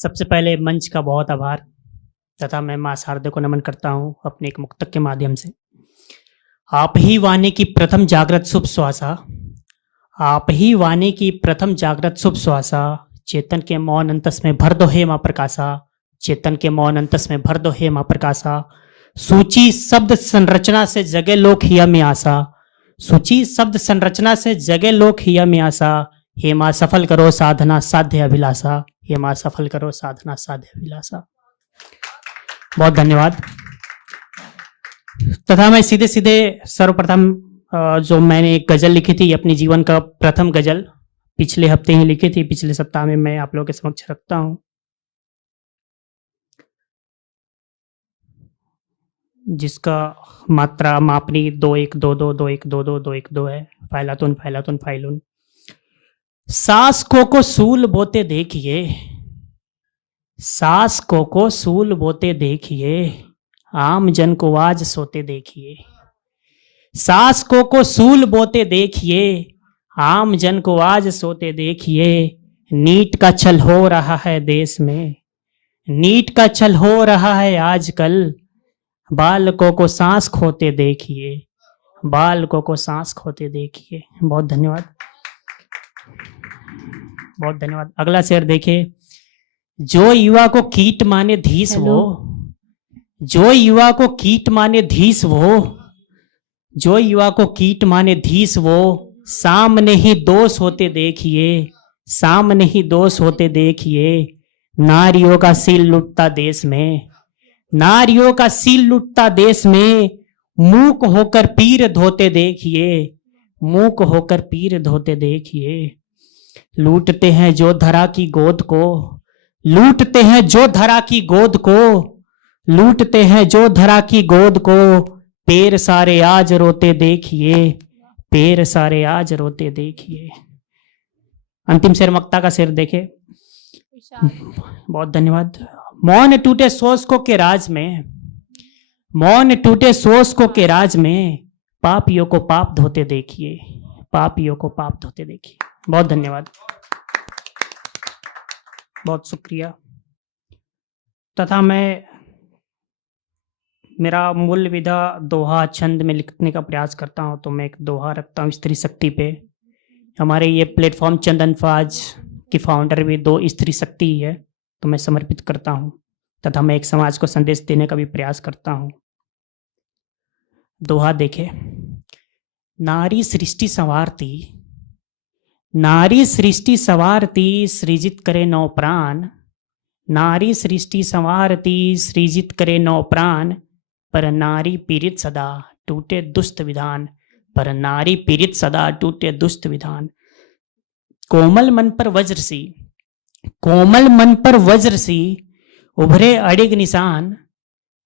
सबसे पहले मंच का बहुत आभार तथा मैं मां शारदे को नमन करता हूं अपने एक मुक्तक के माध्यम से। आप ही वाणी की प्रथम जागृत शुभ श्वासा, आप ही वाणी की प्रथम जागृत शुभ श्वासा, चेतन के मौन अंतस में भर दो हे मां प्रकाशा, चेतन के मौन अंतस में भर दो हे मां प्रकाशा। सूची शब्द संरचना से जगे लोक हिया में आशा, सूची शब्द संरचना से जगे लोक हिया में आशा। हे मां सफल करो साधना साध्य अभिलाषा, हे मां सफल करो साधना साध्य अभिलाषा। बहुत धन्यवाद। तथा मैं सीधे सीधे सर्वप्रथम जो मैंने एक गजल लिखी थी, अपनी जीवन का प्रथम गजल पिछले हफ्ते ही लिखी थी, पिछले सप्ताह में मैं आप लोगों के समक्ष रखता हूं, जिसका मात्रा मापनी 2-1-2-2 2-1-2-2 2-1-2 है। फाइलातुन फाइलातुन फाइलुन। सास को सूल बोते देखिए, सास को सूल बोते देखिए, आम जन को आज सोते देखिए। सास को सूल बोते देखिए, आम जन को आज सोते देखिए। नीट का छल हो रहा है देश में, नीट का छल हो रहा है आजकल। बालकों को सांस खोते देखिए, बालकों को सांस खोते देखिए। बहुत धन्यवाद, बहुत धन्यवाद। अगला शेर देखिए। जो युवा को कीट माने धीस वो, जो युवा को कीट माने धीस वो, जो युवा को कीट माने धीस वो, सामने ही दोष होते देखिए, सामने ही दोष होते देखिए। नारियों का सील लुटता देश में, नारियों का सील लुटता देश में। मूक होकर पीर धोते देखिए, मूक होकर पीर धोते देखिए। लूटते हैं जो धरा की गोद को, लूटते हैं जो धरा की गोद को, लूटते हैं जो धरा की गोद को। पैर सारे आज रोते देखिए, पैर सारे आज रोते देखिए। अंतिम शेर मक्ता का शेर देखे। बहुत धन्यवाद। मौन टूटे शोषकों के राज में, मौन टूटे शोषकों के राज में। पापियों को पाप धोते देखिए, पापियों को पाप धोते देखिए। बहुत धन्यवाद, बहुत शुक्रिया। तथा मैं मेरा मूल विधा दोहा छंद में लिखने का प्रयास करता हूं, तो मैं एक दोहा रखता हूं स्त्री शक्ति पे। हमारे ये प्लेटफॉर्म चंद अल्फाज की फाउंडर भी दो स्त्री शक्ति ही है, तो मैं समर्पित करता हूं। तथा मैं एक समाज को संदेश देने का भी प्रयास करता हूं। दोहा देखे। नारी सृष्टि संवारती, नारी सृष्टि संवारती, सृजित करे नौ प्राण। नारी सृष्टि संवारती, सृजित करे नौ प्राण। पर नारी पीड़ित सदा टूटे दुष्ट विधान, पर नारी पीड़ित सदा टूटे दुष्ट विधान। कोमल मन पर वज्र सी, कोमल मन पर वज्र सी, उभरे अड़िग निशान।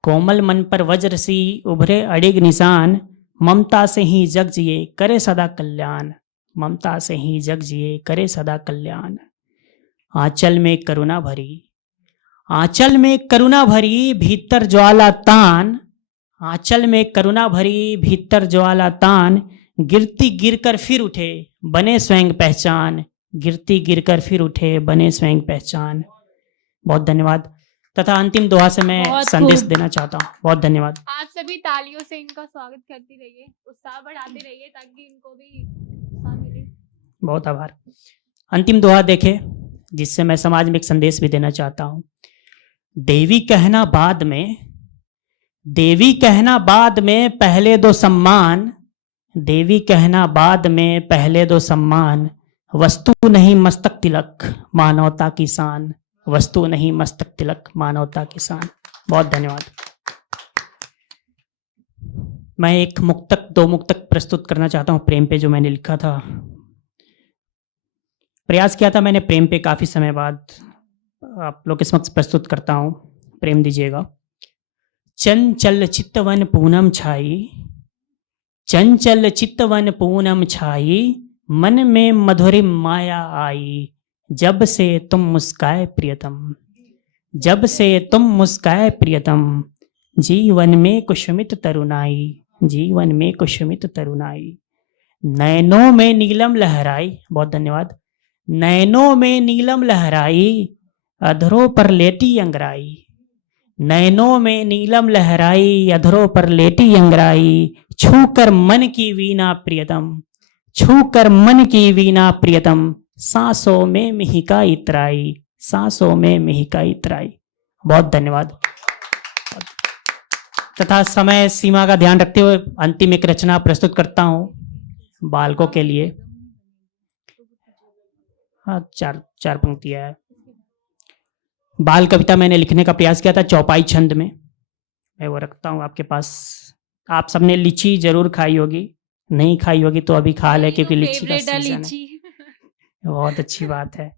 कोमल मन पर वज्र सी, उभरे अड़िग निशान। ममता से ही जग जिए करे सदा कल्याण, ममता से ही जग जिए करे सदा कल्याण। आंचल में करुणा भरी, आंचल में करुणा भरी, भीतर ज्वाला तान। आंचल में करुणा भरी, भीतर ज्वाला तान। गिरती गिरकर फिर उठे बने स्वयं पहचान, गिरती गिरकर फिर उठे बने स्वयं पहचान। बहुत धन्यवाद। तथा अंतिम दोहा से मैं संदेश देना चाहता हूँ। बहुत धन्यवाद। आप सभी तालियों से इनका स्वागत करते रहिए, उत्साह बढ़ाते रहिए ताकि इनको भी उत्साह मिले। बहुत आभार। अंतिम दोहा देखे, जिससे मैं समाज में एक संदेश भी देना चाहता हूँ। देवी कहना बाद में, देवी कहना बाद में पहले दो सम्मान। देवी कहना बाद में पहले दो सम्मान। वस्तु नहीं मस्तक तिलक मानवता की शान, वस्तु नहीं मस्तक तिलक मानवता की शान। बहुत धन्यवाद। मैं एक मुक्तक, दो मुक्तक प्रस्तुत करना चाहता हूं प्रेम पे, जो मैंने लिखा था। प्रयास किया था मैंने प्रेम पे, काफी समय बाद आप लोग के समक्ष प्रस्तुत करता हूं। प्रेम दीजिएगा। चंचल चित्तवन पूनम छाई, चंचल चित्तवन पूनम छाई। मन में मधुरी माया आई, जब से तुम मुस्काए प्रियतम, जब से तुम मुस्काए प्रियतम। जीवन में कुसुमित तरुणाई, जीवन में कुसुमित तरुणाई। नैनों में नीलम लहराई। बहुत धन्यवाद। नैनों में नीलम लहराई, अधरों पर लेटी अंगराई, नैनों में नीलम लहराई, अधरों पर लेटी अंगराई, छू कर मन की वीणा प्रियतम, छू कर मन की वीणा प्रियतम, सांसों में मिहिका इतराई, सांसों में मिहिका इतराई। बहुत धन्यवाद। तथा समय सीमा का ध्यान रखते हुए अंतिम एक रचना प्रस्तुत करता हूं बालकों के लिए। हाँ, चार पंक्तियां है। बाल कविता मैंने लिखने का प्रयास किया था चौपाई छंद में, मैं वो रखता हूँ आपके पास। आप सबने लीची जरूर खाई होगी, नहीं खाई होगी तो अभी खा ले, क्योंकि लीची का सीजन है। बहुत अच्छी बात है।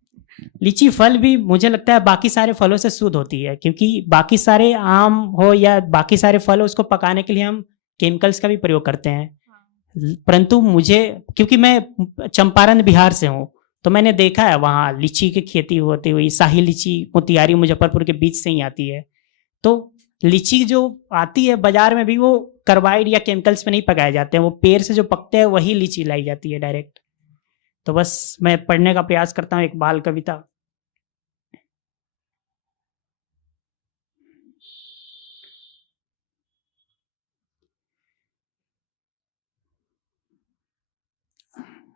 लीची फल भी मुझे लगता है बाकी सारे फलों से शुद्ध होती है, क्योंकि बाकी सारे आम हो या बाकी सारे फल हो, उसको पकाने के लिए हम केमिकल्स का भी प्रयोग करते हैं। परंतु मुझे, क्योंकि मैं चंपारण बिहार से हूँ, तो मैंने देखा है वहाँ लीची की खेती होती हुई। शाही लीची मोतिहारी मुजफ्फरपुर के बीच से ही आती है। तो लीची जो आती है बाजार में भी, वो कार्बाइड या केमिकल्स पे नहीं पकाए जाते हैं, वो पेड़ से जो पकते हैं वही लीची लाई जाती है डायरेक्ट। तो बस मैं पढ़ने का प्रयास करता हूँ एक बाल कविता।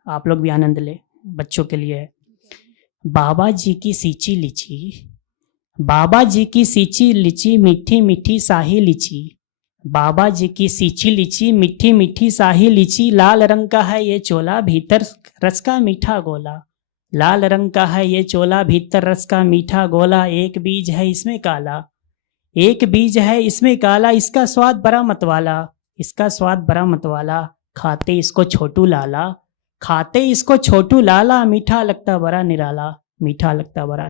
आप लोग भी आनंद ले, बच्चों के लिए है। बाबा जी की सींची लीची, बाबा जी की सींची लीची, मीठी मीठी शाही लीची, बाबा जी की सींची लीची, मीठी मीठी शाही लीची, लाल रंग का है ये चोला, भीतर रस का मीठा गोला, लाल रंग का है ये चोला, भीतर रस का मीठा गोला, एक बीज है इसमें काला, एक बीज है इसमें काला, इसका स्वाद बड़ा मतवाला, इसका स्वाद बड़ा मतवाला, खाते इसको छोटू लाला, खाते इसको छोटू लाला, मीठा लगता बड़ा निराला, मीठा लगता बड़ा।